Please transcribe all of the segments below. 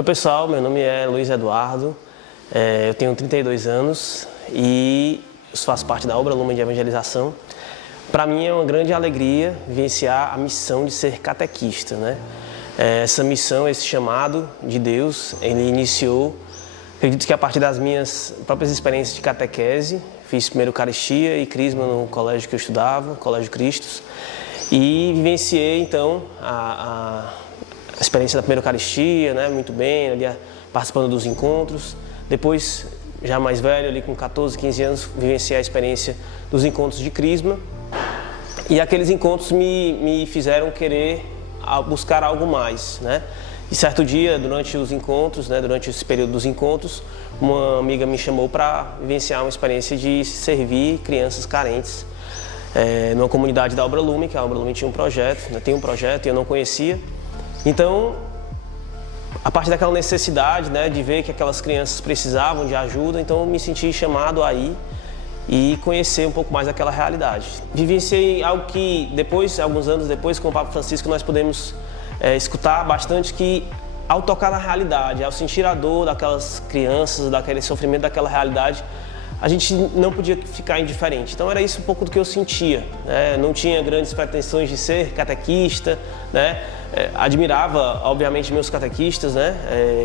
Oi pessoal, meu nome é Luiz Eduardo, eu tenho 32 anos e faço parte da Obra Lumen de Evangelização. Para mim é uma grande alegria vivenciar a missão de ser catequista, né? Essa missão, esse chamado de Deus, ele iniciou, acredito que a partir das minhas próprias experiências de catequese. Fiz primeiro Eucaristia e Crisma no colégio que eu estudava, Colégio Cristos, e vivenciei então a experiência da primeira Eucaristia, né, muito bem, ali participando dos encontros. Depois, já mais velho, ali com 14, 15 anos, vivenciei a experiência dos encontros de Crisma. E aqueles encontros me fizeram querer buscar algo mais, né? E certo dia, durante os encontros, né, durante esse período dos encontros, uma amiga me chamou para vivenciar uma experiência de servir crianças carentes numa comunidade da Obra Lumen, que a Obra Lumen tinha um projeto, né, tem um projeto e eu não conhecia. Então, a partir daquela necessidade, né, de ver que aquelas crianças precisavam de ajuda, então eu me senti chamado a ir e conhecer um pouco mais daquela realidade. Vivenciei algo que depois, alguns anos depois, com o Papa Francisco, nós podemos escutar bastante, que ao tocar na realidade, ao sentir a dor daquelas crianças, daquele sofrimento, daquela realidade, a gente não podia ficar indiferente. Então era isso um pouco do que eu sentia, né? Não tinha grandes pretensões de ser catequista, né? Admirava, obviamente, meus catequistas, né?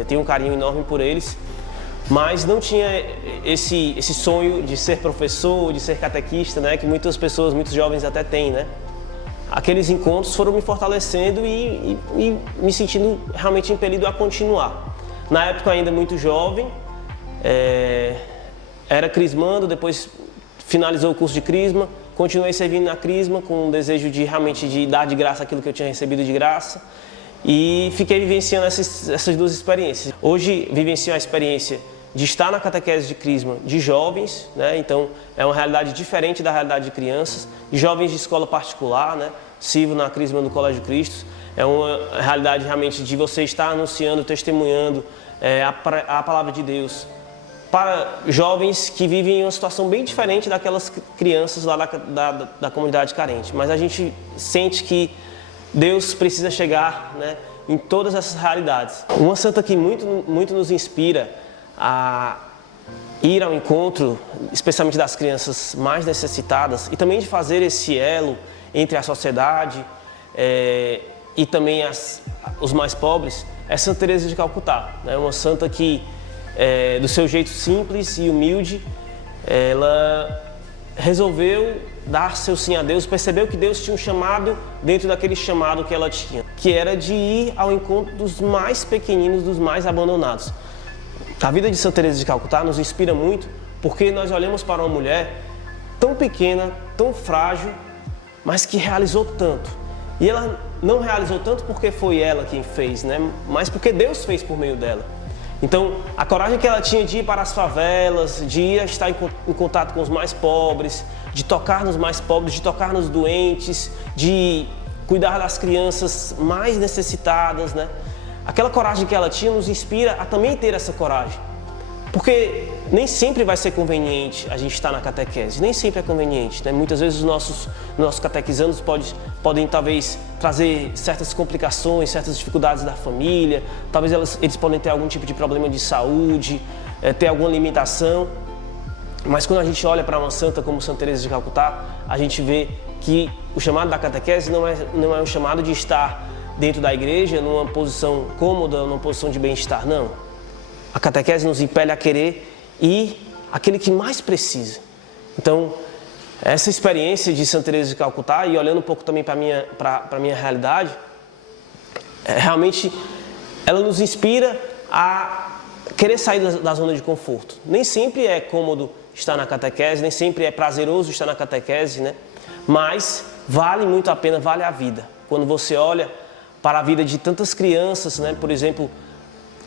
Tenho um carinho enorme por eles, mas não tinha esse sonho de ser professor, de ser catequista, né? Que muitas pessoas, muitos jovens até têm, né? Aqueles encontros foram me fortalecendo e me sentindo realmente impelido a continuar. Na época ainda muito jovem, era crismando, depois finalizou o curso de crisma, continuei servindo na crisma com o desejo de realmente de dar de graça aquilo que eu tinha recebido de graça e fiquei vivenciando essas duas experiências. Hoje vivencio a experiência de estar na catequese de crisma de jovens, né? Então é uma realidade diferente da realidade de crianças, de jovens de escola particular, né? Sirvo na crisma do Colégio Cristos, é uma realidade realmente de você estar anunciando, testemunhando a palavra de Deus para jovens que vivem em uma situação bem diferente daquelas crianças lá da comunidade carente. Mas a gente sente que Deus precisa chegar, né, em todas essas realidades. Uma santa que muito nos inspira a ir ao encontro, especialmente das crianças mais necessitadas, e também de fazer esse elo entre a sociedade e também os mais pobres, é Santa Teresa de Calcutá, né? Uma santa que, do seu jeito simples e humilde, ela resolveu dar seu sim a Deus, percebeu que Deus tinha um chamado dentro daquele chamado que ela tinha, que era de ir ao encontro dos mais pequeninos, dos mais abandonados. A vida de Santa Teresa de Calcutá nos inspira muito, porque nós olhamos para uma mulher tão pequena, tão frágil, mas que realizou tanto. E ela não realizou tanto porque foi ela quem fez, né? Mas porque Deus fez por meio dela. Então, a coragem que ela tinha de ir para as favelas, de ir estar em contato com os mais pobres, de tocar nos mais pobres, de tocar nos doentes, de cuidar das crianças mais necessitadas, né? Aquela coragem que ela tinha nos inspira a também ter essa coragem. Porque nem sempre vai ser conveniente a gente estar na catequese, nem sempre é conveniente, né? Muitas vezes os nossos catequizandos podem talvez trazer certas complicações, certas dificuldades da família, talvez eles podem ter algum tipo de problema de saúde, ter alguma limitação. Mas quando a gente olha para uma santa como Santa Teresa de Calcutá, a gente vê que o chamado da catequese não é um chamado de estar dentro da igreja numa posição cômoda, numa posição de bem-estar, não. A catequese nos impele a querer ir àquele que mais precisa. Então, essa experiência de Santa Teresa de Calcutá, e olhando um pouco também para a minha realidade, realmente ela nos inspira a querer sair da zona de conforto. Nem sempre é cômodo estar na catequese, nem sempre é prazeroso estar na catequese, né? Mas vale muito a pena, vale a vida. Quando você olha para a vida de tantas crianças, né? Por exemplo,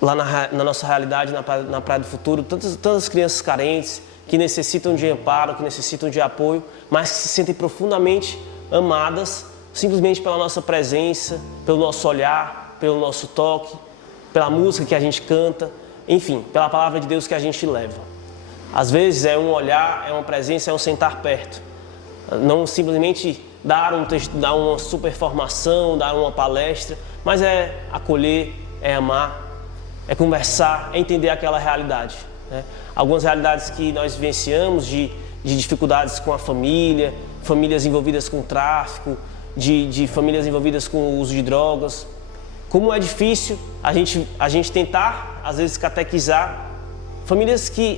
lá na nossa realidade, na Praia do Futuro, tantas crianças carentes que necessitam de amparo, que necessitam de apoio, mas que se sentem profundamente amadas simplesmente pela nossa presença, pelo nosso olhar, pelo nosso toque, pela música que a gente canta, enfim, pela palavra de Deus que a gente leva. Às vezes é um olhar, é uma presença, é um sentar perto. Não simplesmente dar uma super formação, dar uma palestra, mas é acolher, é amar. é conversar, é entender aquela realidade, né? Algumas realidades que nós vivenciamos de dificuldades com a família, famílias envolvidas com tráfico, de famílias envolvidas com o uso de drogas. Como é difícil a gente tentar, às vezes, catequizar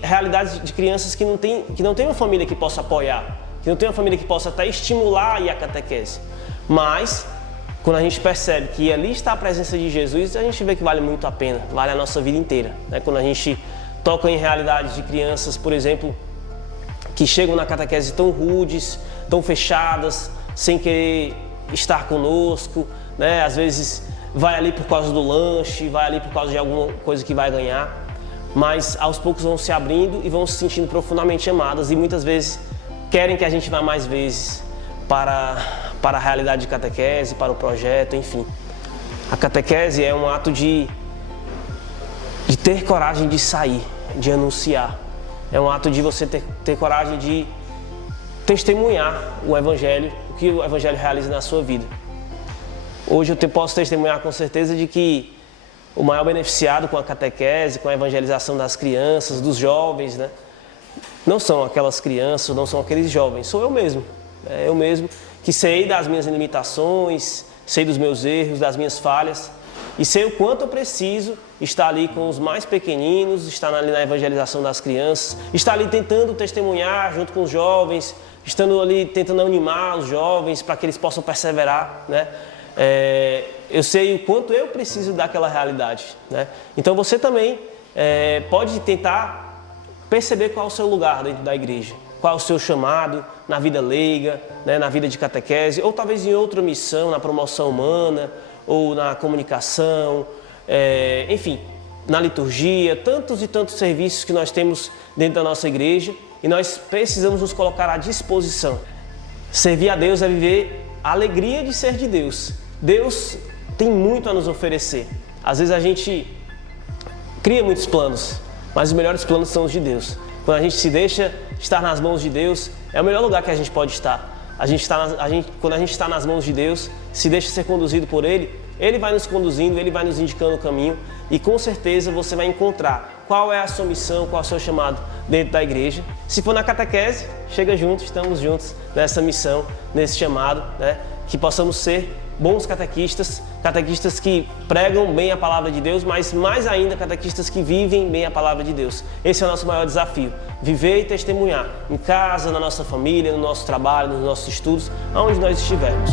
realidades de crianças que não tem uma família que possa apoiar, que não tem uma família que possa até estimular a catequese. Mas, quando a gente percebe que ali está a presença de Jesus, a gente vê que vale muito a pena, vale a nossa vida inteira, né? Quando a gente toca em realidades de crianças, por exemplo, que chegam na catequese tão rudes, tão fechadas, sem querer estar conosco, né? Às vezes vai ali por causa do lanche, vai ali por causa de alguma coisa que vai ganhar, mas aos poucos vão se abrindo e vão se sentindo profundamente amadas e muitas vezes querem que a gente vá mais vezes para a realidade de catequese, para o projeto, enfim. A catequese é um ato de ter coragem de sair, de anunciar. É um ato de você ter coragem de testemunhar o Evangelho, o que o Evangelho realiza na sua vida. Hoje eu posso testemunhar com certeza de que o maior beneficiado com a catequese, com a evangelização das crianças, dos jovens, né? Não são aquelas crianças, não são aqueles jovens, sou eu mesmo. É eu mesmo que sei das minhas limitações, sei dos meus erros, das minhas falhas e sei o quanto eu preciso estar ali com os mais pequeninos, estar ali na evangelização das crianças, estar ali tentando testemunhar junto com os jovens, estando ali tentando animar os jovens para que eles possam perseverar, né? Eu sei o quanto eu preciso daquela realidade, né? Então você também pode tentar perceber qual é o seu lugar dentro da igreja, qual é o seu chamado na vida leiga, né? Na vida de catequese, ou talvez em outra missão, na promoção humana, ou na comunicação, enfim, na liturgia, tantos e tantos serviços que nós temos dentro da nossa igreja e nós precisamos nos colocar à disposição. Servir a Deus é viver a alegria de ser de Deus. Deus tem muito a nos oferecer. Às vezes a gente cria muitos planos, mas os melhores planos são os de Deus. Quando a gente se deixa estar nas mãos de Deus, é o melhor lugar que a gente pode estar. Quando a gente está nas mãos de Deus, se deixa ser conduzido por Ele, Ele vai nos conduzindo, Ele vai nos indicando o caminho e com certeza você vai encontrar qual é a sua missão, qual é o seu chamado dentro da igreja. Se for na catequese, chega junto, estamos juntos nessa missão, nesse chamado, né? Que possamos ser bons catequistas, catequistas que pregam bem a palavra de Deus, mas mais ainda catequistas que vivem bem a palavra de Deus. Esse é o nosso maior desafio, viver e testemunhar em casa, na nossa família, no nosso trabalho, nos nossos estudos, aonde nós estivermos.